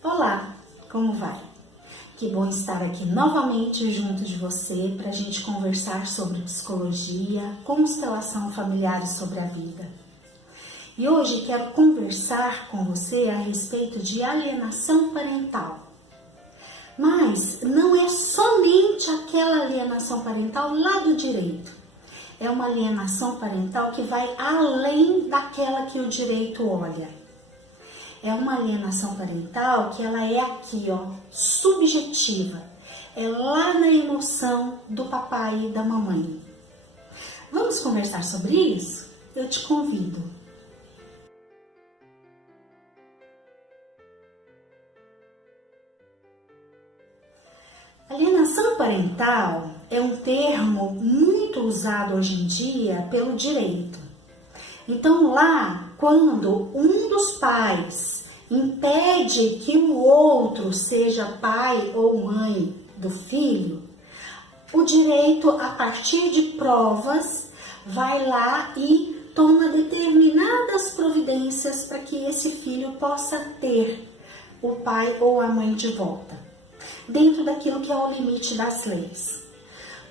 Olá, como vai? Que bom estar aqui novamente junto de você para a gente conversar sobre psicologia, constelação familiar e sobre a vida. E hoje quero conversar com você a respeito de alienação parental. Mas não é somente aquela alienação parental lá do direito. É uma alienação parental que vai além daquela que o direito olha. É uma alienação parental que ela é aqui, subjetiva. É lá na emoção do papai e da mamãe. Vamos conversar sobre isso? Eu te convido. Alienação parental é um termo muito usado hoje em dia pelo direito. Então lá, quando um dos pais impede que o outro seja pai ou mãe do filho, o direito, a partir de provas, vai lá e toma determinadas providências para que esse filho possa ter o pai ou a mãe de volta, dentro daquilo que é o limite das leis.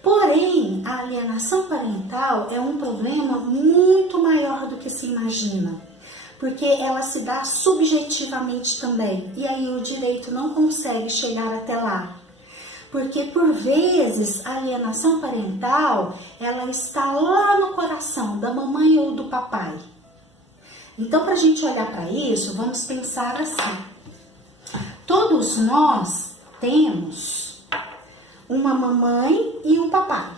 Porém, a alienação parental é um problema muito maior do que se imagina, porque ela se dá subjetivamente também, e aí o direito não consegue chegar até lá. Porque, por vezes, a alienação parental, ela está lá no coração da mamãe ou do papai. Então, para a gente olhar para isso, vamos pensar assim. Todos nós temos uma mamãe e um papai.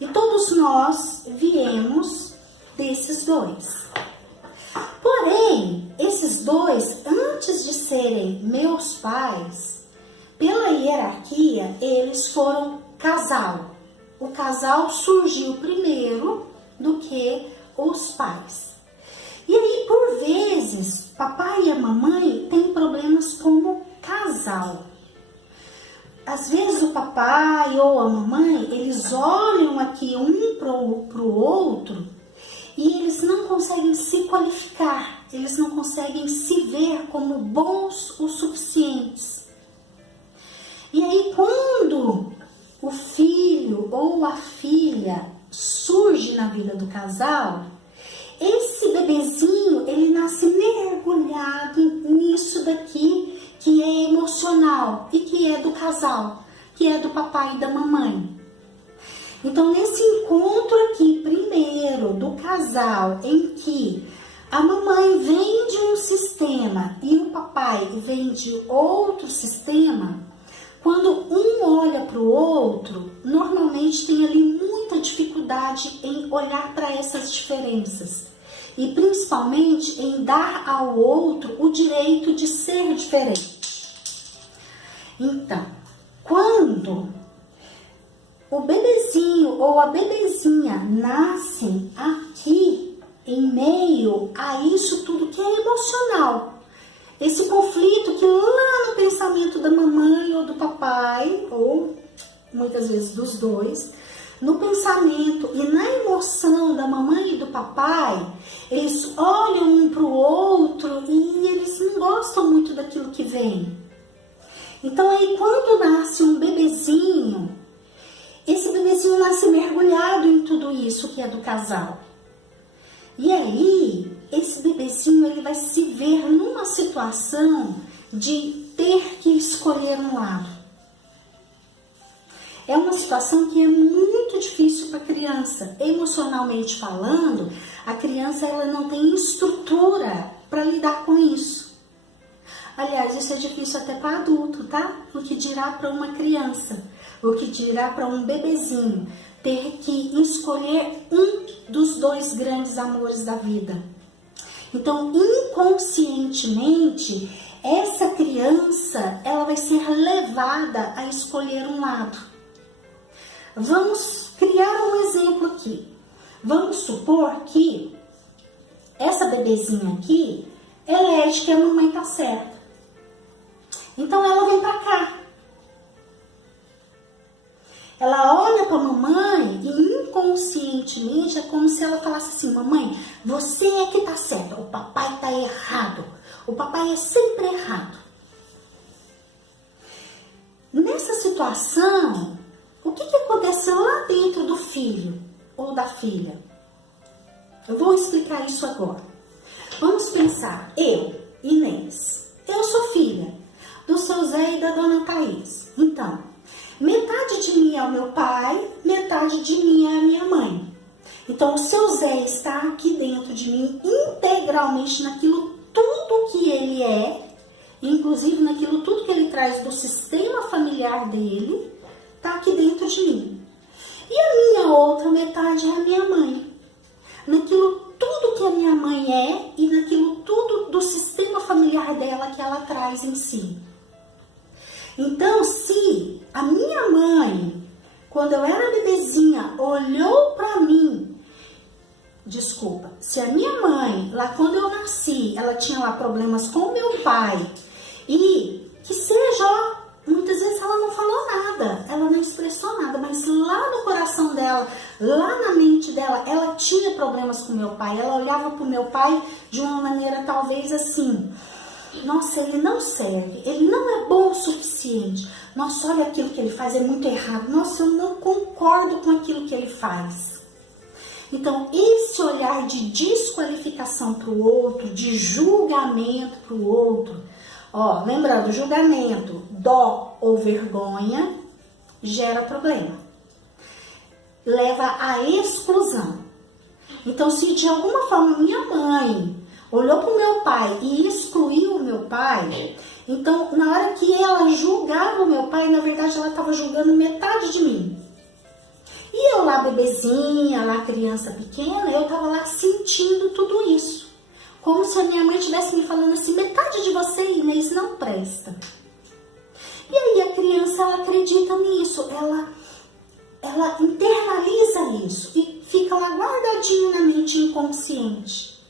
E todos nós viemos desses dois. Porém, esses dois, antes de serem meus pais, pela hierarquia, eles foram casal. O casal surgiu primeiro do que os pais. E aí, por vezes, papai e a mamãe têm problemas como casal. Às vezes o papai ou a mamãe, eles olham aqui um para o outro e eles não conseguem se qualificar, eles não conseguem se ver como bons o suficientes. E aí quando o filho ou a filha surge na vida do casal, esse bebezinho, ele nasce mergulhado nisso daqui que é emocional e que é do casal, que é do papai e da mamãe. Então, nesse encontro aqui, primeiro, do casal, em que a mamãe vem de um sistema e o papai vem de outro sistema, quando um olha para o outro, normalmente tem ali muita dificuldade em olhar para essas diferenças. E principalmente em dar ao outro o direito de ser diferente. Então, quando o bebezinho ou a bebezinha nascem aqui em meio a isso tudo que é emocional, esse conflito que lá no pensamento da mamãe ou do papai, ou muitas vezes dos dois, no pensamento e na emoção da mamãe e do papai, eles olham um para o outro e eles não gostam muito daquilo que vem. Então aí quando nasce um bebezinho, esse bebezinho nasce mergulhado em tudo isso que é do casal. E aí esse bebezinho ele vai se ver numa situação de ter que escolher um lado. É uma situação que é muito difícil para a criança. Emocionalmente falando, a criança ela não tem estrutura para lidar com isso. Aliás, isso é difícil até para adulto, tá? O que dirá para uma criança, o que dirá para um bebezinho ter que escolher um dos dois grandes amores da vida. Então, inconscientemente, essa criança ela vai ser levada a escolher um lado. Vamos criar um exemplo aqui. Vamos supor que essa bebezinha aqui elege que a mamãe tá certa. Então ela vem pra cá. Ela olha pra mamãe e inconscientemente é como se ela falasse assim: mamãe, você é que tá certa, o papai tá errado. O papai é sempre errado. Nessa situação, o que aconteceu lá dentro do filho ou da filha? Eu vou explicar isso agora. Vamos pensar, eu, Inês, eu sou filha do seu Zé e da dona Thaís. Então, metade de mim é o meu pai, metade de mim é a minha mãe. Então, o seu Zé está aqui dentro de mim integralmente naquilo tudo que ele é, inclusive naquilo tudo que ele traz do sistema familiar dele, está aqui dentro de mim. E a minha outra metade é a minha mãe. Naquilo tudo que a minha mãe é e naquilo tudo do sistema familiar dela que ela traz em si. Então, se a minha mãe, quando eu era bebezinha, olhou para mim, se a minha mãe, lá quando eu nasci, ela tinha lá problemas com o meu pai, e que seja, ó, muitas vezes ela não falou nada, ela não expressou nada, mas lá no coração dela, lá na mente dela, ela tinha problemas com o meu pai, ela olhava para o meu pai de uma maneira talvez assim, nossa, ele não serve, ele não é bom o suficiente, nossa, olha aquilo que ele faz, é muito errado, nossa, eu não concordo com aquilo que ele faz. Então, esse olhar de desqualificação para o outro, de julgamento para o outro, ó, lembrando, julgamento, dó ou vergonha, gera problema. Leva à exclusão. Então, se de alguma forma minha mãe olhou para o meu pai e excluiu o meu pai, então, na hora que ela julgava o meu pai, na verdade, ela estava julgando metade de mim. E eu lá, bebezinha, lá criança pequena, eu estava lá sentindo tudo isso. Como se a minha mãe estivesse me falando assim, metade de você, Inês, não presta. E aí a criança, ela acredita nisso, ela internaliza isso e fica lá guardadinho na mente inconsciente.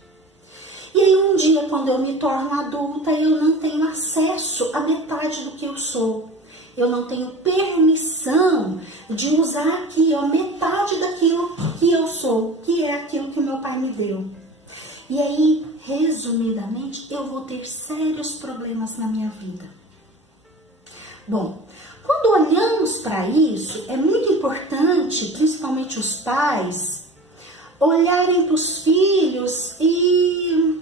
E aí um dia, quando eu me torno adulta, eu não tenho acesso à metade do que eu sou. Eu não tenho permissão de usar aqui, ó, metade daquilo que eu sou, que é aquilo que o meu pai me deu. E aí, resumidamente, eu vou ter sérios problemas na minha vida. Bom, quando olhamos para isso, é muito importante, principalmente os pais, olharem para os filhos e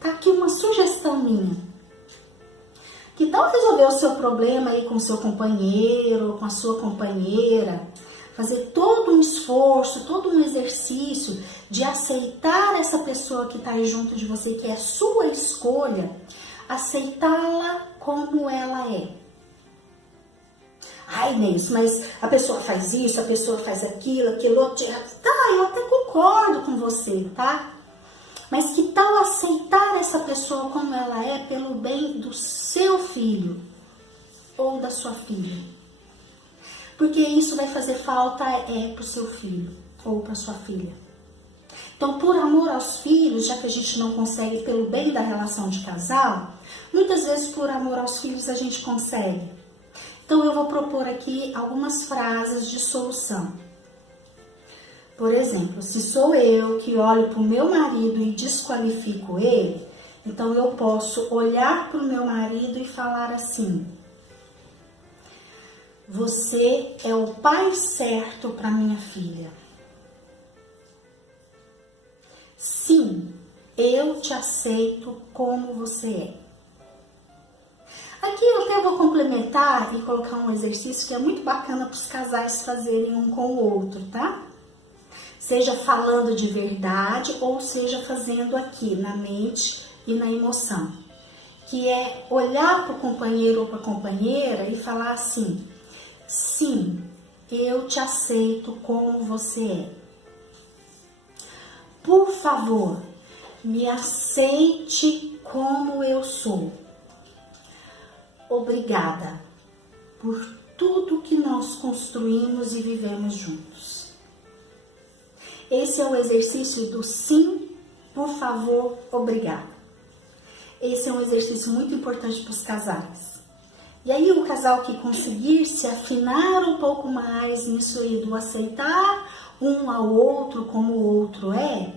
tá aqui uma sugestão minha. Que tal resolver o seu problema aí com o seu companheiro, com a sua companheira, fazer todo um esforço, todo um exercício de aceitar essa pessoa que está aí junto de você, que é sua escolha, aceitá-la como ela é. Ai, Inês, mas a pessoa faz isso, a pessoa faz aquilo outro. Tá, eu até concordo com você, tá? Mas que tal aceitar essa pessoa como ela é pelo bem do seu filho ou da sua filha? Porque isso vai fazer falta para o seu filho ou para sua filha. Então, por amor aos filhos, já que a gente não consegue pelo bem da relação de casal, muitas vezes por amor aos filhos a gente consegue. Então, eu vou propor aqui algumas frases de solução. Por exemplo, se sou eu que olho para o meu marido e desqualifico ele, então eu posso olhar para o meu marido e falar assim: você é o pai certo para minha filha. Sim, eu te aceito como você é. Aqui eu até vou complementar e colocar um exercício que é muito bacana para os casais fazerem um com o outro, tá? Seja falando de verdade ou seja fazendo aqui na mente e na emoção. Que é olhar para o companheiro ou para a companheira e falar assim: sim, eu te aceito como você é. Por favor, me aceite como eu sou. Obrigada por tudo que nós construímos e vivemos juntos. Esse é o exercício do sim, por favor, obrigada. Esse é um exercício muito importante para os casais. E aí o casal que conseguir se afinar um pouco mais nisso aí do aceitar um ao outro como o outro é,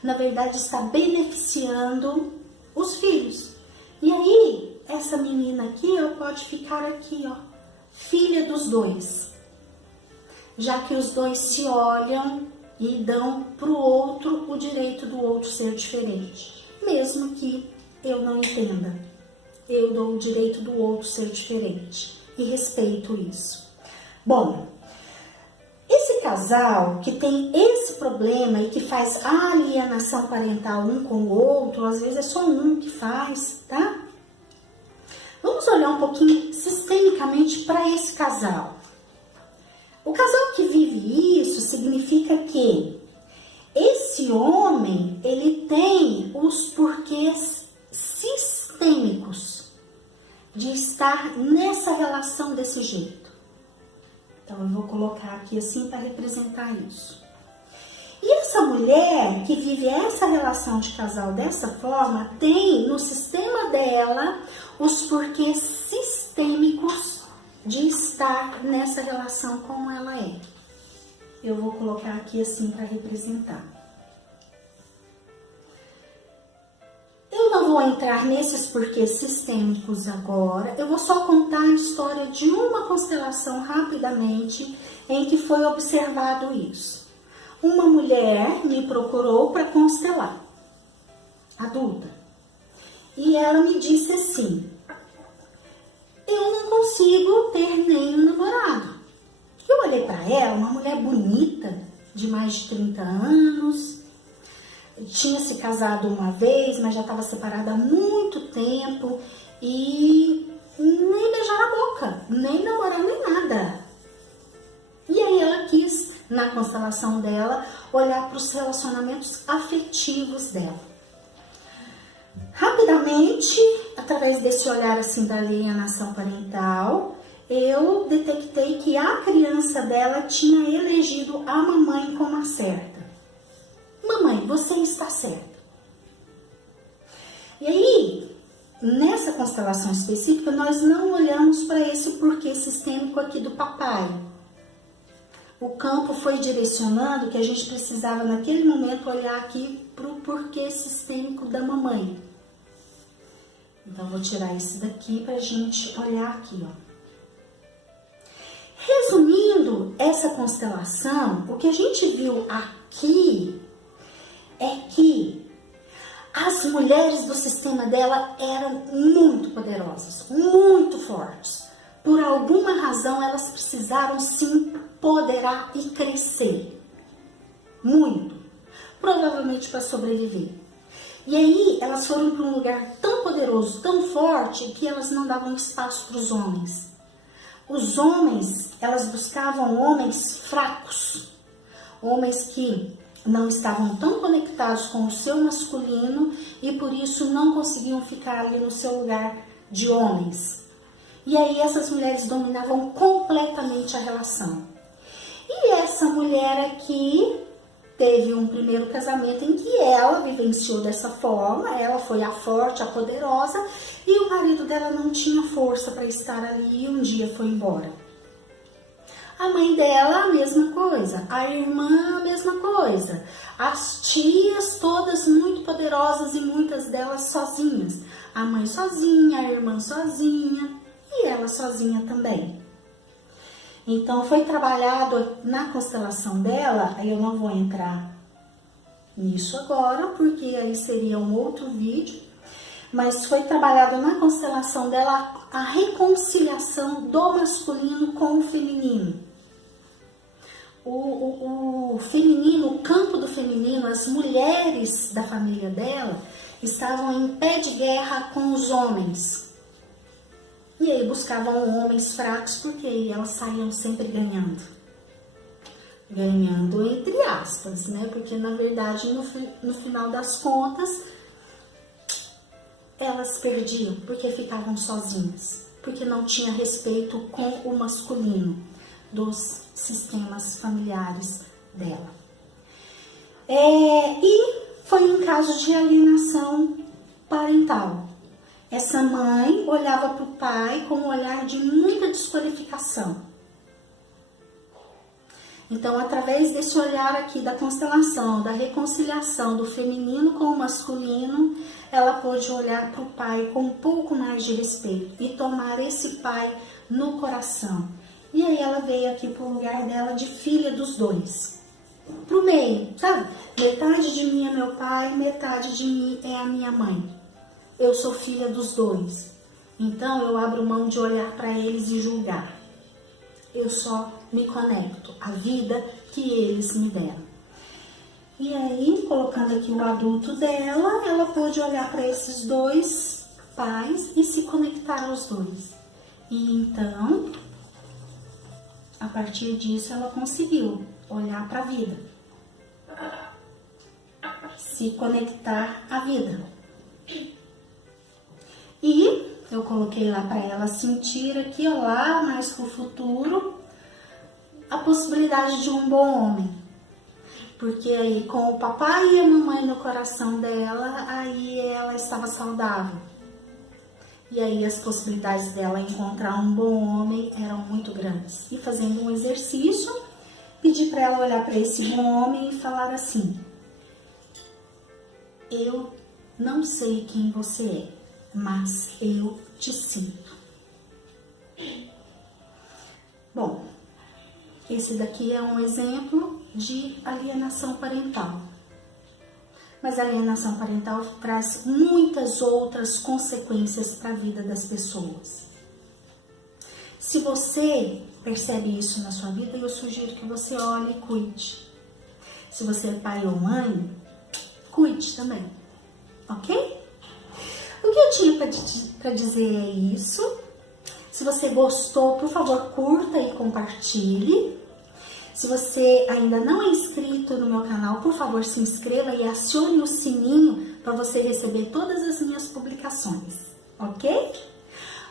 na verdade está beneficiando os filhos. essa menina aqui, ó, pode ficar aqui, ó, filha dos dois. Já que os dois se olham e dão para o outro o direito do outro ser diferente. Mesmo que eu não entenda, eu dou o direito do outro ser diferente e respeito isso. Bom, esse casal que tem esse problema e que faz a alienação parental um com o outro, às vezes é só um que faz, tá? Vamos olhar um pouquinho sistemicamente para esse casal. O casal que vive isso significa que esse homem, ele tem os porquês sistêmicos de estar nessa relação desse jeito. Então, eu vou colocar aqui assim para representar isso. E essa mulher que vive essa relação de casal dessa forma, tem no sistema dela os porquês sistêmicos de estar nessa relação como ela é. Eu vou colocar aqui assim para representar. Eu não vou entrar nesses porquês sistêmicos agora, eu vou só contar a história de uma constelação rapidamente em que foi observado isso. Uma mulher me procurou para constelar, adulta, e ela me disse assim: eu não consigo ter nenhum namorado. Eu olhei para ela, uma mulher bonita, de mais de 30 anos, tinha se casado uma vez, mas já estava separada há muito tempo e nem beijar a boca, nem namorar, nem nada. E aí ela quis, na constelação dela, olhar para os relacionamentos afetivos dela. Rapidamente, através desse olhar assim da alienação parental, eu detectei que a criança dela tinha elegido a mamãe como a certa. Mamãe, você está certa. E aí, nessa constelação específica, nós não olhamos para esse porquê sistêmico aqui do papai. O campo foi direcionando que a gente precisava, naquele momento, olhar aqui para o porquê sistêmico da mamãe. Então, vou tirar esse daqui para a gente olhar aqui, ó. Resumindo essa constelação, o que a gente viu aqui é que as mulheres do sistema dela eram muito poderosas, muito fortes. Por alguma razão, elas precisaram se empoderar e crescer. Muito. Provavelmente para sobreviver. E aí, elas foram para um lugar tão poderoso, tão forte, que elas não davam espaço para os homens. Os homens, elas buscavam homens fracos. Homens que não estavam tão conectados com o seu masculino e por isso não conseguiam ficar ali no seu lugar de homens. E aí essas mulheres dominavam completamente a relação. E essa mulher aqui teve um primeiro casamento em que ela vivenciou dessa forma, ela foi a forte, a poderosa, e o marido dela não tinha força para estar ali e um dia foi embora. A mãe dela, a mesma coisa. A irmã, a mesma coisa. As tias, todas muito poderosas e muitas delas sozinhas. A mãe sozinha, a irmã sozinha e ela sozinha também. Então, foi trabalhado na constelação dela, aí eu não vou entrar nisso agora, porque aí seria um outro vídeo, mas foi trabalhado na constelação dela a reconciliação do masculino com o feminino. O feminino, o campo do feminino, as mulheres da família dela estavam em pé de guerra com os homens. E aí buscavam homens fracos porque elas saíam sempre ganhando. Ganhando entre aspas, né? Porque na verdade no final das contas elas perdiam porque ficavam sozinhas. Porque não tinha respeito com o masculino dos sistemas familiares dela. E foi um caso de alienação parental. Essa mãe olhava para o pai com um olhar de muita desqualificação. Então, através desse olhar aqui da constelação, da reconciliação do feminino com o masculino, ela pôde olhar para o pai com um pouco mais de respeito e tomar esse pai no coração. E aí ela veio aqui para o lugar dela de filha dos dois. Para o meio, sabe? Metade de mim é meu pai, metade de mim é a minha mãe. Eu sou filha dos dois. Então eu abro mão de olhar para eles e julgar. Eu só me conecto à vida que eles me deram. E aí, colocando aqui o adulto dela, ela pôde olhar para esses dois pais e se conectar aos dois. E então, a partir disso, ela conseguiu olhar para a vida. Se conectar à vida. E eu coloquei lá para ela sentir aqui, ó, lá mais pro futuro, a possibilidade de um bom homem. Porque aí com o papai e a mamãe no coração dela, aí ela estava saudável. E aí as possibilidades dela encontrar um bom homem eram muito grandes. E fazendo um exercício, pedi para ela olhar para esse bom homem e falar assim: eu não sei quem você é, mas eu te sinto. Bom, esse daqui é um exemplo de alienação parental. Mas a alienação parental traz muitas outras consequências para a vida das pessoas. Se você percebe isso na sua vida, eu sugiro que você olhe e cuide. Se você é pai ou mãe, cuide também, ok? O que eu tinha para dizer é isso. Se você gostou, por favor, curta e compartilhe. Se você ainda não é inscrito no meu canal, por favor, se inscreva e acione o sininho para você receber todas as minhas publicações, ok?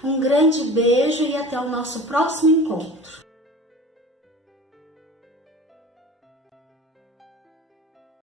Um grande beijo e até o nosso próximo encontro.